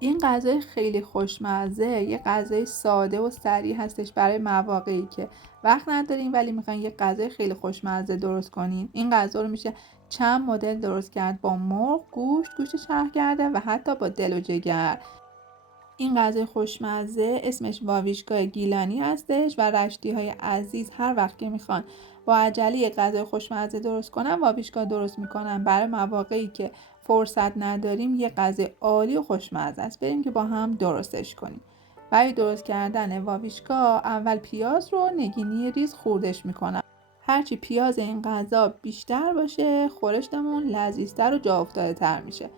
این غذای خیلی خوشمزه یه غذای ساده و سریع هستش برای مواقعی که وقت ندارین ولی میخواین یه غذای خیلی خوشمزه درست کنین. این غذا رو میشه چند مدل درست کرد، با مرغ، گوشت چرخ کرده و حتی با دل و جگر. این غذای خوشمزه اسمش واویچکا گیلانی هستش و رشتی های عزیز هر وقت که میخوان با عجله یک غذای خوشمزه درست کنن واویچکا درست میکنن. برای مواقعی که فرصت نداریم یه غذای عالی و خوشمزه است. بریم که با هم درستش کنیم. برای درست کردن واویچکا اول پیاز رو نگینی ریز خوردش میکنم. هرچی پیاز این غذا بیشتر باشه خورشتمون لذیذتر و جا افتاده تر میشه.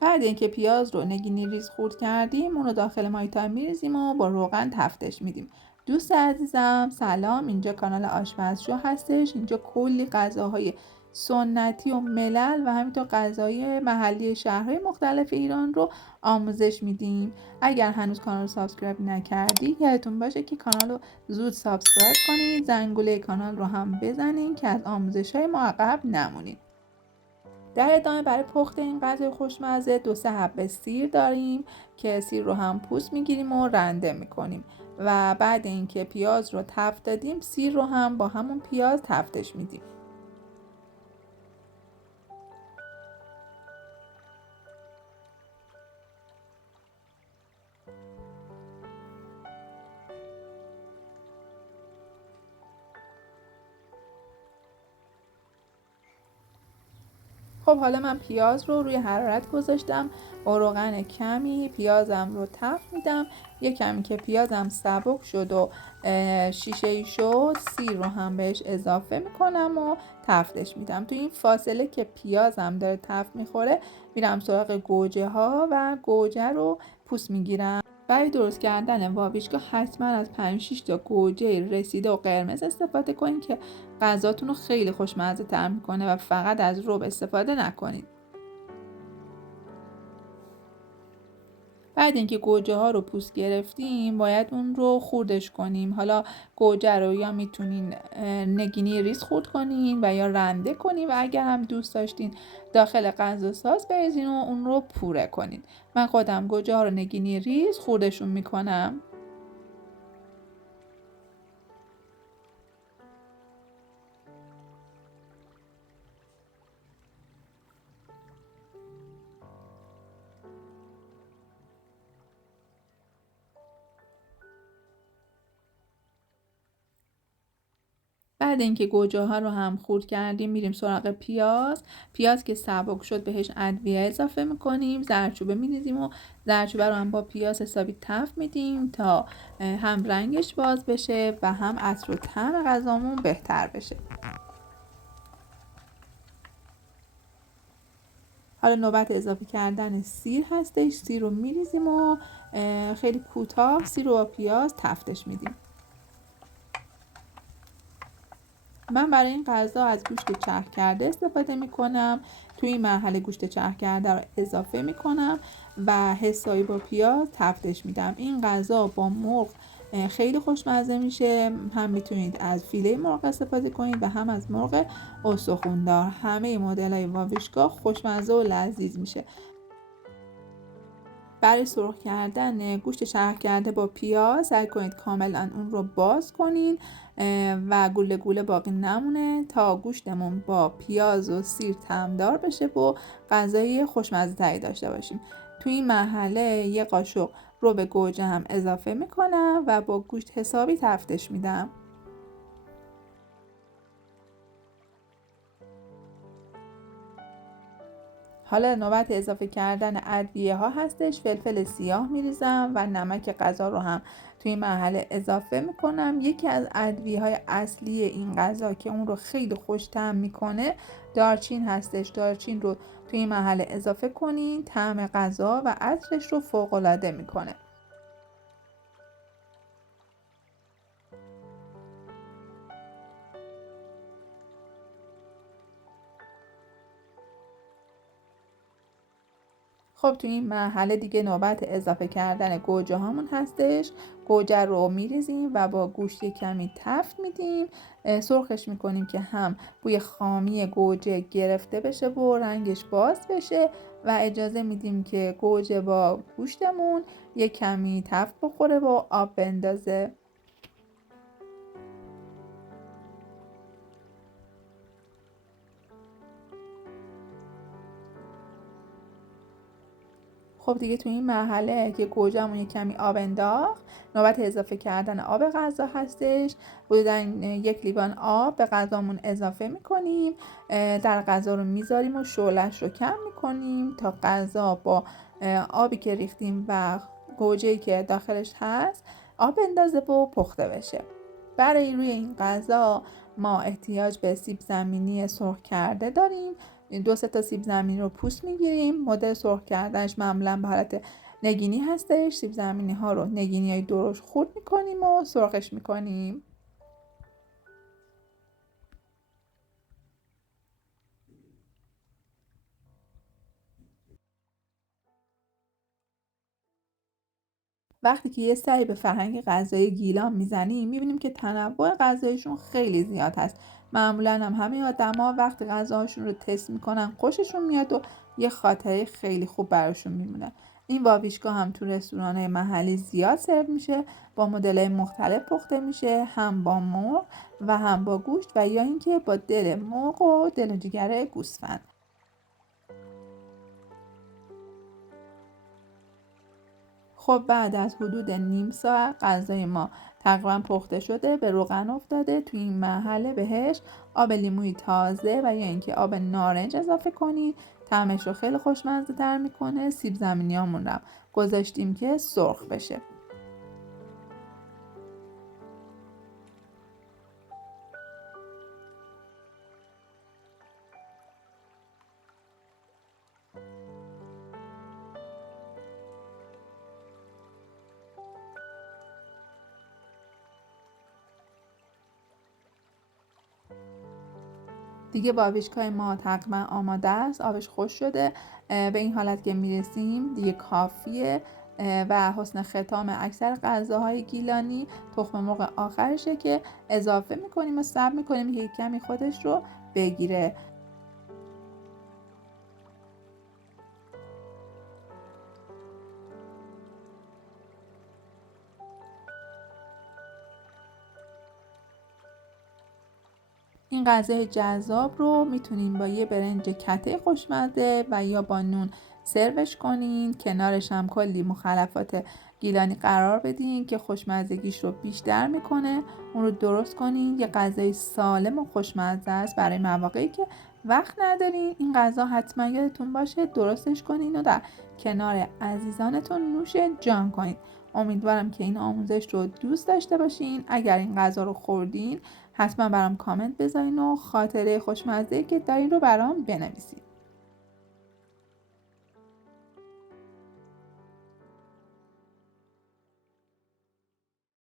بعد اینکه پیاز رو نگینی ریز خورد کردیم اون رو داخل مایتای میریزیم و با روغن تفتش میدیم. دوست عزیزم سلام، اینجا کانال آشپزشو هستش. اینجا کلی غذاهای سنتی و ملل و همینطور غذای محلی شهرهای مختلف ایران رو آموزش میدیم. اگر هنوز کانال رو سابسکرایب نکردی یادتون باشه که کانال رو زود سابسکرایب کنید، زنگوله کانال رو هم بزنید که از آموزش های ما عقب نمونید. در ادامه برای پخت این غذای خوشمزه 2-3 حبه سیر داریم که سیر رو هم پوست میگیریم و رنده میکنیم و بعد اینکه پیاز رو تفت دادیم سیر رو هم با همون پیاز تفتش میدیم. خب حالا من پیاز رو روی حرارت گذاشتم با روغن کمی پیازم رو تفت میدم. یه کمی که پیازم سبک شد و شیشه‌ای شد سیر رو هم بهش اضافه میکنم و تفتش میدم. تو این فاصله که پیازم داره تفت میخوره میرم سراغ گوجه ها و گوجه رو پوست میگیرم. برای درست کردن واویچکا حتما از 5-6 تا گوجه رسیده و قرمز استفاده کنید که غذاتون رو خیلی خوشمزه تر میکنه و فقط از رب استفاده نکنید. بعد اینکه گوجه ها رو پوست گرفتیم باید اون رو خوردش کنیم. حالا گوجه رو یا میتونین نگینی ریز خورد کنین و یا رنده کنین و اگر هم دوست داشتین داخل غذا ساز بریزین و اون رو پوره کنین. من خودم گوجه ها رو نگینی ریز خوردشون میکنم. بعد اینکه گوجه ها رو هم خورد کردیم میریم سراغ پیاز که سبک شد بهش ادویه اضافه میکنیم، زردچوبه میریزیم و زردچوبه رو هم با پیاز حسابی تفت میدیم تا هم رنگش باز بشه و هم عطر و طعم غذامون بهتر بشه. حالا نوبت اضافه کردن سیر هستش. سیر رو میریزیم و خیلی کوتاه سیر رو با پیاز تفتش میدیم. من برای این غذا از گوشت چرخ کرده استفاده میکنم. توی این مرحله گوشت چرخ کرده رو اضافه میکنم و حسابی با پیاز تفتش میدم. این غذا با مرغ خیلی خوشمزه میشه. هم میتونید از فیله مرغ استفاده کنید و هم از مرغ استخوندار. همه مدل های واویچکا خوشمزه و لذیذ میشه. برای سرخ کردن گوشت چرخ کرده با پیاز سعی کنید کاملا اون رو باز کنین و گوله گوله باقی نمونه تا گوشتمون با پیاز و سیر طعمدار بشه و غذای خوشمزه تری داشته باشیم. توی این مرحله یه قاشق رو به گوجه هم اضافه میکنم و با گوشت حسابی تفتش میدم. حالا نوبت اضافه کردن ادویه ها هستش. فلفل سیاه میریزم و نمک غذا رو هم توی این مرحله اضافه میکنم. یکی از ادویه های اصلی این غذا که اون رو خیلی خوش طعم میکنه دارچین هستش. دارچین رو توی این مرحله اضافه کنین، طعم غذا و عطرش رو فوق العاده میکنه. خب تو این مرحله دیگه نوبت اضافه کردن گوجه هامون هستش. گوجه رو میریزیم و با گوشت کمی تفت میدیم، سرخش میکنیم که هم بوی خامی گوجه گرفته بشه و رنگش باز بشه و اجازه میدیم که گوجه با گوشتمون یه کمی تفت بخوره و آب بندازه. خب دیگه تو این مرحله که گوجه‌مون یه کمی آب انداخت، نوبت اضافه کردن آب غذا هستش. حدوداً 1 لیوان آب به غذامون اضافه میکنیم، در غذا رو میذاریم و شعله‌اش رو کم میکنیم تا غذا با آبی که ریختیم و گوجه‌ای که داخلش هست آب اندازه و پخته بشه. برای روی این غذا ما احتیاج به سیب زمینی سرخ کرده داریم. 2 تا سیب زمینی رو پوست میگیریم. مدل سرخ کردنش معمولا به حالت نگینی هستش. سیب زمینی ها رو نگینی های درشت خورد میکنیم و سرخش میکنیم. وقتی که یه سری به فرهنگ غذایی گیلان میزنیم میبینیم که تنوع غذایشون خیلی زیاد هست. معمولا هم همه آدما وقتی غذاشون رو تست میکنن خوششون میاد و یه خاطره خیلی خوب براشون میمونه. این واویچکا هم تو رستوران‌های محلی زیاد سرو میشه، با مدل‌های مختلف پخته میشه، هم با مرغ و هم با گوشت و یا اینکه با دل مرغ و دل و جگر گوسفند. خب بعد از حدود نیم ساعت غذای ما تقریبا پخته شده، به روغن افتاده. توی این مرحله بهش آب لیموی تازه و یا اینکه آب نارنج اضافه کنید، طعمش رو خیلی خوشمزه تر میکنه. سیب زمینیامون رو گذاشتیم که سرخ بشه. دیگه بابیشکای ما تقریبا آماده است، آبش خوش شده. به این حالت که میرسیم دیگه کافیه و حسن ختام اکثر غذاهای گیلانی تخم مرغ آخرشه که اضافه میکنیم و صبر میکنیم که کمی خودش رو بگیره. این غذای جذاب رو میتونین با یه برنج کته خوشمزه و یا با نون سروش کنین. کنارش هم کلی مخلفات گیلانی قرار بدین که خوشمزگیش رو بیشتر میکنه. اون رو درست کنین. یه غذای سالم و خوشمزه است برای مواقعی که وقت ندارین. این غذا حتما یادتون باشه درستش کنین و در کنار عزیزانتون نوش جان کنین. امیدوارم که این آموزش رو دوست داشته باشین. اگر این غذا رو خوردین حتما برام کامنت بذارین و خاطره خوشمزه‌ای که دارین رو برام بنویسین.